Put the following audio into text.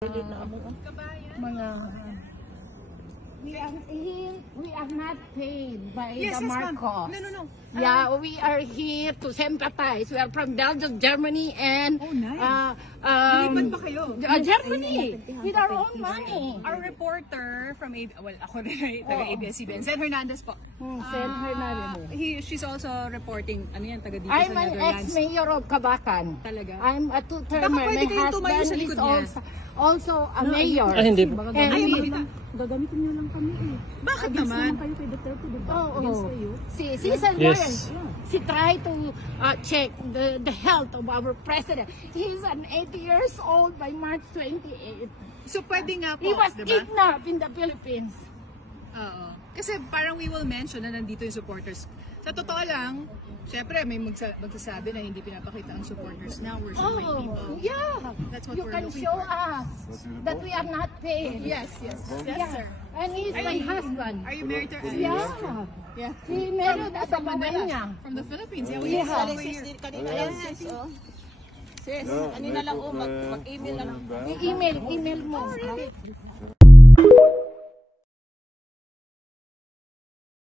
Mga we are not paid by the Marcos. No. Yeah, we are here to sympathize. We are from Belgium, Germany, and Nilipat pa kayo? Germany with our own money. Our reporter from ako rin, taga-ABS-CBN, Sen Hernandez po. Sen Hernandez. She's also reporting, taga dito I'm sa an Netherlands. ex-mayor of Cabacan. Talaga? I'm a two-termer. Baka pwede My kayong tumayo sa husband likod is niya. also a mayor. hindi. And Gagamitin niyo lang kami eh. Bakit naman? Kayo kay Duterte, diba? Oh, Against kayo. She's a lawyer. Yes. She tried to check the health of our president. He's an 80 years old by March 28. So pwede nga po, He was diba? kidnapped in the Philippines. Oo. Kasi parang we will mention na nandito yung supporters. Sa totoo lang, syempre may magsasabi na hindi pinapakita ang supporters now. We're showing people. Yeah. That's what You we're can looking show for. us that we are not paid. Yes, sir. And he's my husband. Are you married to Yeah. Yeah. He married at From Manila. Manila. From the Philippines. Yeah, we Yeah. have over here. Kanina lang sis, oh. Sis, kanina lang mag-email lang. I-email mo.